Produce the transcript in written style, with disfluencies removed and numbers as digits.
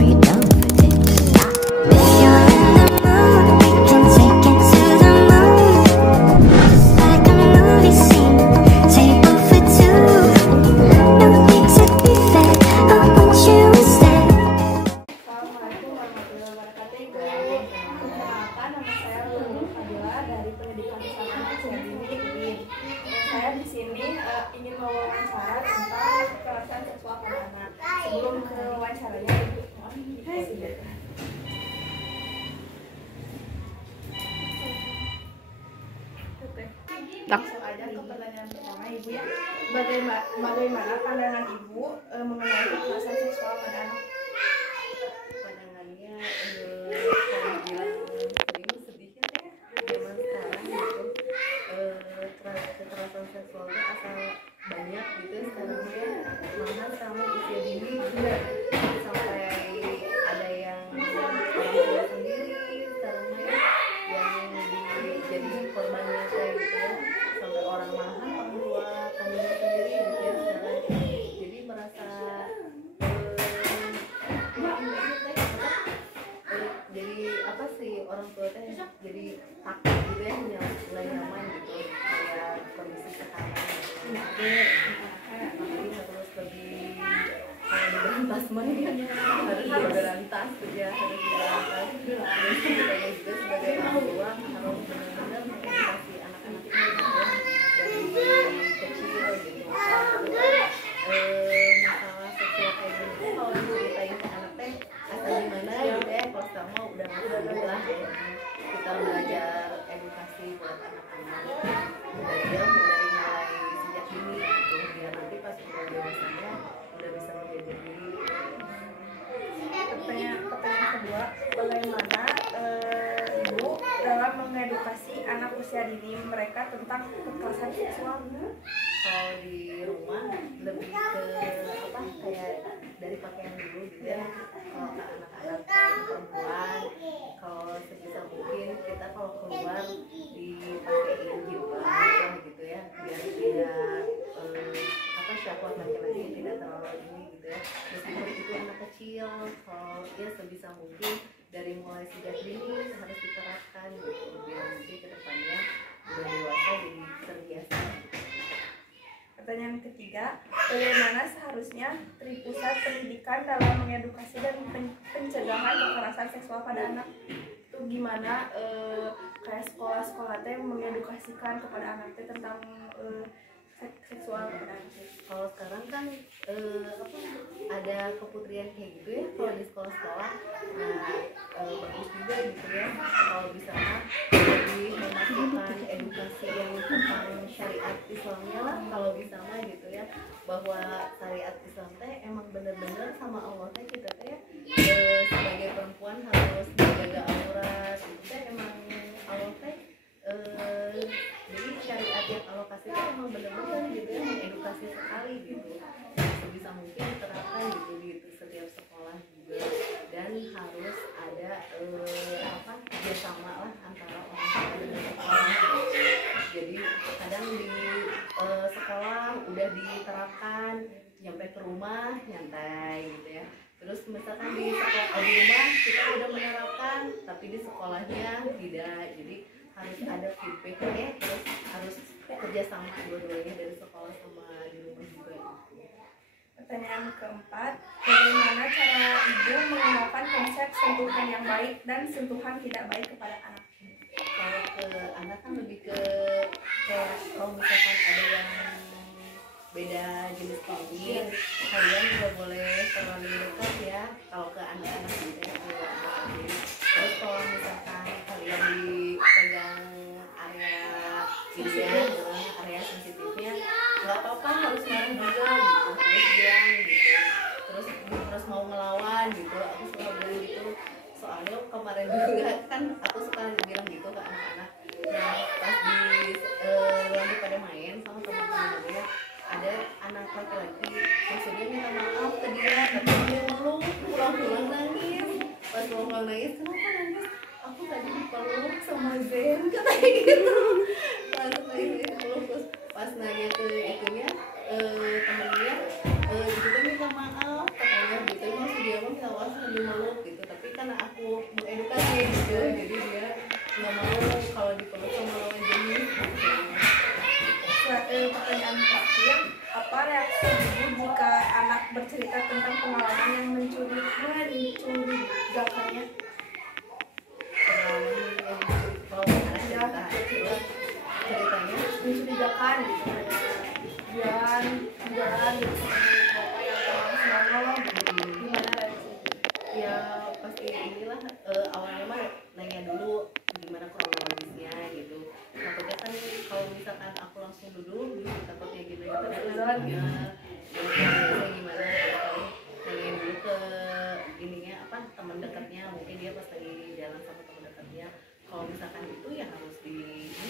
Are you down for this? If you're in the mood, we can take it to the moon. Just like a movie scene, table for two. No need to be fair, I want you instead. Assalamualaikum warahmatullahi wabarakatuh. Perkenalkan, nama saya Nurul Fadila dari Pendidikan Usaha Usia Dini UIN. Saya di sini ingin mewawancara tentang kekerasan seksual pada anak. Sebelum ke wawancaranya, langsung aja ke pertanyaan pertama, Ibu ya. Bagaimana pandangan Ibu mengenai kekerasan seksual pada anak? Pandangannya kalau bilang sering sedih ya teh zaman sekarang gitu, kekerasan seksualnya asal banyak gitu sekarang ya, malahan sama usia dini juga sampai ada yang orang tua sendiri sekarang ya yang jadi korbannya kayak gitu ya, sampai orang malahan orang tua kandungnya sendiri gitu ya sekarang, jadi merasa jadi apa sih, orang tua teh jadi takut gitu ya, nggak nyaman gitu kayak kondisi sekarang gitu. Jadi harus lebih diberantas mah ya, harus diberantas ya, harus diberantas. Terus kita juga sebagai orang tua harus benar-benar mengedukasi anak-anak ini gitu dari kecil gitu. Masalah seksual kayak gini kalau diceritain ke anak teh asal gimana gitu ya, kalau sama udah nggak lah ya. Kita belajar edukasi buat anak-anak dari mulai sejak dini gitu, biar nanti pas udah dewasanya udah bisa menjaga diri. Pertanyaan kedua, bagaimana Ibu dalam mengedukasi anak usia dini mereka tentang kekerasan seksual? Kalau di rumah lebih ke apa, kayak dari pakaian dulu gitu ya. Kalau ke anak-anak perempuan, kalau sebisa mungkin kita kalau keluar dipakein jilbab gitu ya, biar tidak apa, syahwat laki-laki tidak terlalu ini gitu ya. Meskipun itu anak kecil, kalau ya sebisa mungkin dari mulai sejak dini harus diterapkan gitu, biar nanti kedepannya udah dewasa jadi terbiasa. Pertanyaan ketiga, bagaimana seharusnya Tripusat Pendidikan dalam mengedukasi dan pencegahan kekerasan seksual pada anak? Itu gimana kayak sekolah-sekolah teh mengedukasikan kepada anak teh tentang seksual pada anak? Kalau sekarang kan apa, ada keputrian kayak gitu ya kalau di sekolah-sekolah. Nah, bagus juga gitu ya kalau bisa lebih memasukkan edukasi yang tentang syariat Islamnya lah, kalau bisa mah gitu ya, bahwa syariat Islam teh emang bener-bener sama Allah teh kita teh sebagai perempuan harus menjaga aurat gitu teh, emang Allah teh jadi syariat yang Allah kasih teh emang bener-bener gitu ya, mengedukasi sekali gitu, sebisa mungkin diterapkan gitu di setiap sekolah juga, dan harus ada apa, kerjasama lah antara orang tua dan sekolah. Jadi kadang di sekolah udah diterapkan, nyampe ke rumah nyantai gitu ya. Terus misalkan di rumah kita udah menerapkan, tapi di sekolahnya tidak. Jadi harus ada feedbacknya, terus harus kerjasama dua-duanya dari sekolah sama di rumah juga. Pertanyaan keempat, bagaimana cara Ibu mengenalkan konsep sentuhan yang baik dan sentuhan tidak baik kepada anak? Kalau ke anak kan lebih ke kayak kalau misalkan ada yang beda jenis kelamin, kalian juga boleh terlalu dekat ya kalau ke anak-anak gitu ya. Terus kalau misalkan kalian dipegang area gitu ya, area sensitifnya, nggak apa-apa harus marah juga gitu, terus bilang gitu, terus mau ngelawan gitu, aku suka bilang gitu. Soalnya kemarin juga kan aku suka bilang gitu ke anak-anak. Nah pas lagi pada main sama teman-temannya, ada anak laki-laki maksudnya minta maaf ke dia, tapi dia pulang nangis. Pas pulang nangis, kenapa nangis? Aku tadi dipeluk sama Zen, katanya gitu. Pas lagi dipeluk, terus pas nanya ke itunya temennya, itu minta maaf katanya gitu. Emang dia mah minta maaf dimeluk gitu, tapi karena aku mengedukasi gitu jadi dia nggak mau kalau dipeluk sama lawan jenis gitu. Pertanyaan terakhir, apa reaksi ibu jika anak bercerita tentang pengalaman yang mencurigakannya? Pengalaman yang kalau anak cerita terus ceritanya Mencurigakan gitu, kayak jalan gitu sama bapak yang emang senonoh gitu, gimana reaksi? ya pasti inilah awalnya mah nanya dulu gimana kronologisnya gitu, takutnya kan kalau misalkan aku langsung duduk takutnya gitu ya ya biasanya gimana gitu kan, nanya dulu ke ininya apa teman dekatnya, mungkin dia pas lagi jalan sama teman dekatnya, kalau misalkan itu ya harus di ini